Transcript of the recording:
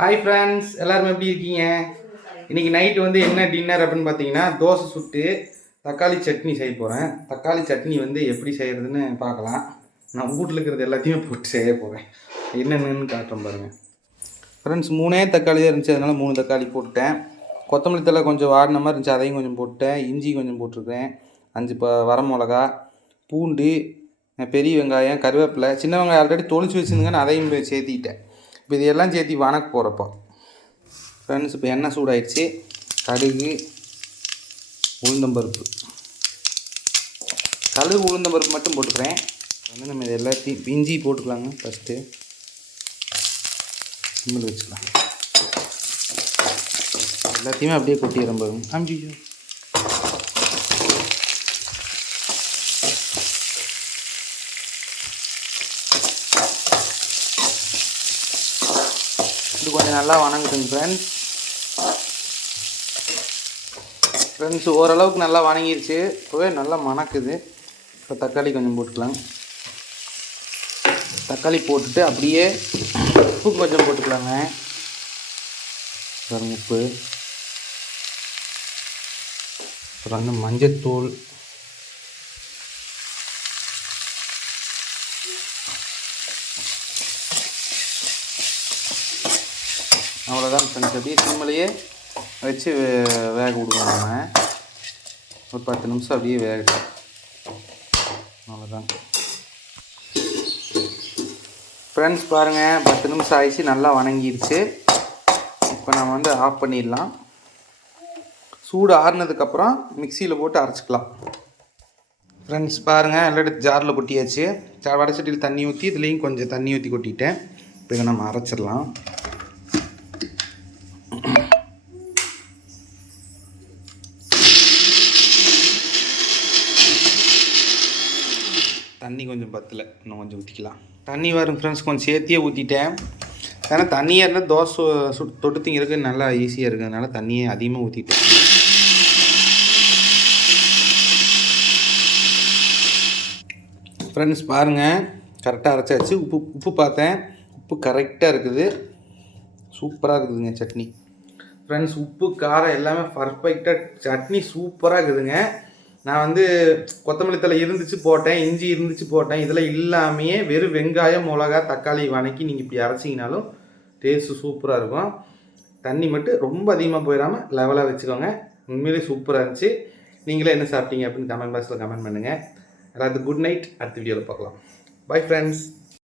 Hi friends, எல்லாரும் எப்படி இருக்கீங்க? இன்றைக்கி நைட்டு வந்து என்ன டின்னர் அப்படின்னு பார்த்தீங்கன்னா, தோசை சுட்டு தக்காளி சட்னி செய்ய போகிறேன். தக்காளி சட்னி வந்து எப்படி செய்கிறதுன்னு பார்க்கலாம். நான் வீட்டில் இருக்கிறது எல்லாத்தையுமே போட்டு செய்ய போகிறேன். என்னென்னு காட்டுறேன் பாருங்கள். ஃப்ரெண்ட்ஸ், 3 தக்காளி தான் இருந்துச்சு, அதனால் 3 தக்காளி போட்டுட்டேன். கொத்தமல்லி தழை கொஞ்சம் வாடின மாதிரி இருந்துச்சு, அதையும் கொஞ்சம் போட்டுட்டேன். இஞ்சி கொஞ்சம் போட்டிருக்கேன். 5 வரமிளகா, பூண்டு, பெரிய வெங்காயம், கருவேப்பிலை, சின்ன வெங்காயம் ஆல்ரெடி தொளிச்சு வச்சுருந்துங்கன்னு அதையும் சேர்த்திக்கிட்டேன். இப்போ இதெல்லாம் சேர்த்தி வணக்க போகிறப்போ ஃப்ரெண்ட்ஸ், இப்போ எண்ணெய் சூடாயிடுச்சு. கடுகு, உளுந்தம்பருப்பு, உளுந்தம்பருப்பு மட்டும் போட்டுக்கிறேன். வந்து நம்ம இது எல்லாத்தையும் இஞ்சி போட்டுக்கலாங்க. ஃபஸ்ட்டு சிம்மில் வச்சுக்கலாம். எல்லாத்தையுமே அப்படியே கொட்டிடுறோம் பாருங்க. அஞ்சிஜோ இது கொஞ்சம் நல்லா வணங்குதுங்க ஃப்ரெண்ட்ஸ். ஓரளவுக்கு நல்லா வணங்கிருச்சு. இப்போவே நல்லா மணக்குது. இப்போ தக்காளி கொஞ்சம் போட்டுக்கலாம். தக்காளி போட்டுட்டு அப்படியே உப்பு கொஞ்சம் போட்டுக்கலாங்க. உப்பு, அப்புறம் வந்து மஞ்சத்தூள், அவ்வளோதான் ஃப்ரெண்ட்ஸ். அப்படியே சிம்மிலேயே வச்சு வேக விடுவோம். நம்ம ஒரு 10 நிமிஷம் அப்படியே வேகட்டும். அவ்வளோதான் ஃப்ரெண்ட்ஸ். பாருங்கள், 10 நிமிஷம் ஆயிடுச்சு, நல்லா வணங்கிடுச்சு. இப்போ நம்ம வந்து ஆஃப் பண்ணிடலாம். சூடு ஆறுனதுக்கப்புறம் மிக்சியில் போட்டு அரைச்சிக்கலாம். ஃப்ரெண்ட்ஸ் பாருங்கள், எல்லாம் எடுத்து ஜாரில் கொட்டியாச்சு. வடச்சட்டியில் தண்ணி ஊற்றி இதுலேயும் கொஞ்சம் தண்ணி ஊற்றி கொட்டிட்டேன். இப்போ இதை நம்ம அரைச்சிடலாம். தண்ணி கொஞ்சம் பத்தலை, இன்னும் கொஞ்சம் ஊற்றிக்கலாம். தண்ணி வரும் ஃப்ரெண்ட்ஸ், கொஞ்சம் சேர்த்தியே ஊற்றிட்டேன். ஏன்னா தண்ணியாக இருந்தால் தோசை தொட்டு திங்கிறதுக்கு நல்லா ஈஸியாக இருக்கிறதுனால தண்ணியே அதிகமாக ஊற்றிட்டேன். ஃப்ரெண்ட்ஸ் பாருங்கள், கரெக்டாக அரைச்சாச்சு. உப்பு பார்த்தேன், உப்பு கரெக்டாக இருக்குது. சூப்பராக இருக்குதுங்க சட்னி. ஃப்ரெண்ட்ஸ், உப்பு காரம் எல்லாமே பர்ஃபெக்டாக, சட்னி சூப்பராக இருக்குதுங்க. நான் வந்து கொத்தமல்லி தழை இருந்துச்சு போட்டேன், இஞ்சி இருந்துச்சு போட்டேன். இதில் இல்லாமையே வெறும் வெங்காயம், மிளகா, தக்காளி வணக்கி நீங்கள் இப்படி அரைச்சிங்கனாலும் டேஸ்ட்டு சூப்பராக இருக்கும். தண்ணி மட்டும் ரொம்ப அதிகமாக போயிடாமல் லெவலாக வச்சுக்கோங்க. உண்மையிலே சூப்பராக இருந்துச்சு. நீங்களே என்ன சாப்பிட்டீங்க அப்படின்னு கமெண்ட் பாக்ஸில் கமெண்ட் பண்ணுங்கள். அதாவது குட் நைட். அடுத்த வீடியோவில் பார்க்கலாம். Bye friends.